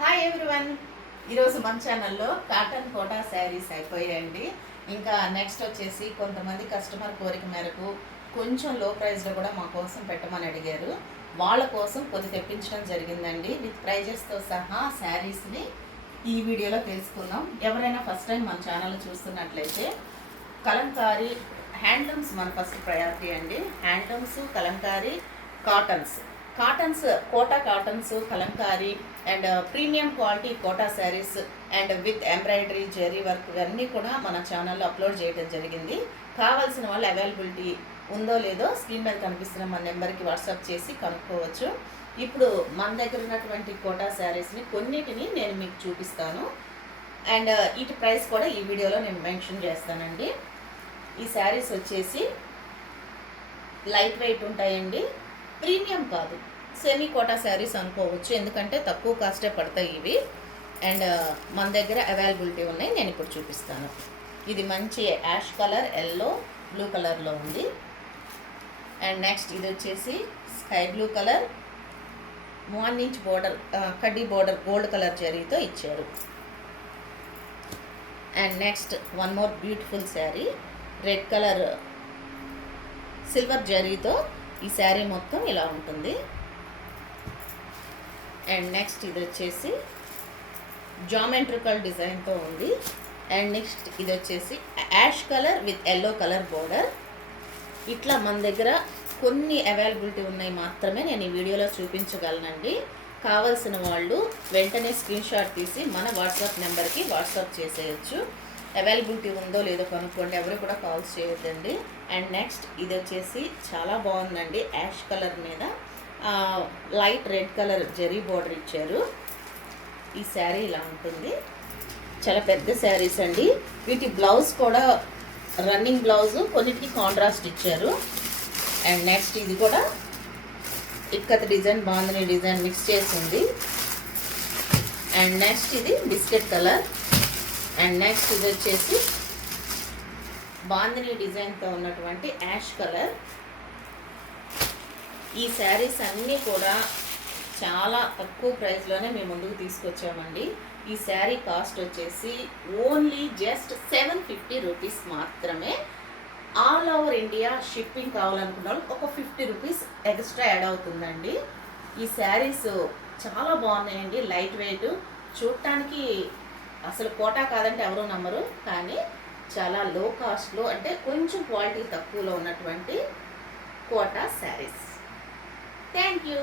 Hi everyone. ఈరోజు మన ఛానల్లో కాటన్ కోటా శారీస్ అయిపోయాయండి. ఇంకా నెక్స్ట్ వచ్చేసి కొంతమంది కస్టమర్ కోరిక మేరకు కొంచెం లో ప్రైస్లో కూడా మా కోసం పెట్టమని అడిగారు. వాళ్ళ కోసం కొన్ని తెప్పించడం జరిగిందండి. విత్ ప్రైజెస్తో సహా శారీస్ని ఈ వీడియోలో తెలుసుకుందాం. ఎవరైనా ఫస్ట్ టైం మన ఛానల్ చూస్తున్నట్లయితే కలంకారీ హ్యాండ్లూమ్స్ మన ఫస్ట్ ప్రయారిటీ అండి. Handlooms, kalamkari, cottons Kota cottons, kalamkari and premium quality Kota saris and with embroidery, zari work ఇవన్నీ కూడా మన ఛానల్లో అప్లోడ్ చేయడం జరిగింది. కావాల్సిన వాళ్ళు అవైలబిలిటీ ఉందో లేదో స్క్రీన్ మీద కనిపిస్తున్న మన నెంబర్కి వాట్సాప్ చేసి కనుక్కోవచ్చు. ఇప్పుడు మన దగ్గర ఉన్నటువంటి కోటా శారీస్ని కొన్నిటిని నేను మీకు చూపిస్తాను అండ్ వీటి ప్రైస్ కూడా ఈ వీడియోలో నేను మెన్షన్ చేస్తానండి. ఈ శారీస్ వచ్చేసి లైట్ వెయిట్ ఉంటాయండి. ప్రీమియం కాదు, సెమీ కోటా శారీస్ అనుకోవచ్చు, ఎందుకంటే తక్కువ కాస్టే పడతాయి ఇవి. అండ్ మన దగ్గర అవైలబిలిటీ ఉన్నాయి, నేను ఇప్పుడు చూపిస్తాను. ఇది మంచి యాష్ కలర్, ఎల్లో, బ్లూ కలర్లో ఉంది. అండ్ నెక్స్ట్ ఇది వచ్చేసి sky blue colour, 1 inch border, కడ్డీ బోర్డర్ గోల్డ్ కలర్ జరీతో ఇచ్చారు. And next one more beautiful sari, red colour silver జరీతో ఈ శారీ మొత్తం ఇలా ఉంటుంది. అండ్ నెక్స్ట్ ఇది వచ్చేసి జామెట్రికల్ డిజైన్తో ఉంది. అండ్ నెక్స్ట్ ఇది వచ్చేసి ash colour with yellow colour border. ఇట్లా మన దగ్గర కొన్ని అవైలబిలిటీ ఉన్నాయి మాత్రమే నేను ఈ వీడియోలో చూపించగలనండి. కావాల్సిన వాళ్ళు వెంటనే స్క్రీన్ షాట్ తీసి మన వాట్సాప్ నెంబర్కి వాట్సాప్ చేసేయచ్చు. అవైలబిలిటీ ఉందో లేదో కనుక్కోండి, ఎవరు కూడా కాల్స్ చేయొద్దండి. అండ్ నెక్స్ట్ ఇది వచ్చేసి చాలా బాగుందండి. యాష్ కలర్ మీద light red colour zari border ఇచ్చారు. ఈ శారీ ఇలా ఉంటుంది. చాలా పెద్ద శారీస్ అండి. వీటి బ్లౌజ్ కూడా రన్నింగ్ బ్లౌజ్, కొన్నిటికి కాంట్రాస్ట్ ఇచ్చారు. అండ్ నెక్స్ట్ ఇది కూడా ikat design, bandhani design mix చేసింది. అండ్ నెక్స్ట్ ఇది బిస్కెట్ కలర్. అండ్ నెక్స్ట్ ఇది వచ్చేసి బాందని డిజైన్తో ఉన్నటువంటి యాష్ కలర్. ఈ శారీస్ అన్నీ కూడా చాలా తక్కువ ప్రైస్లోనే మేము ముందుకు తీసుకొచ్చామండి. ఈ శారీ కాస్ట్ వచ్చేసి ఓన్లీ జస్ట్ 750 రూపీస్ మాత్రమే. ఆల్ ఓవర్ ఇండియా షిప్పింగ్ కావాలనుకున్న వాళ్ళకి ఒక 50 రూపీస్ ఎక్స్ట్రా యాడ్ అవుతుందండి. ఈ శారీస్ చాలా బాగున్నాయండి, లైట్ వెయిట్, చూడటానికి అసలు కోటా కాదంటే ఎవరూ నమ్మరు, కానీ చాలా లో కాస్ట్లో, అంటే కొంచెం క్వాలిటీ తక్కువలో ఉన్నటువంటి కోటా శారీస్. Thank you.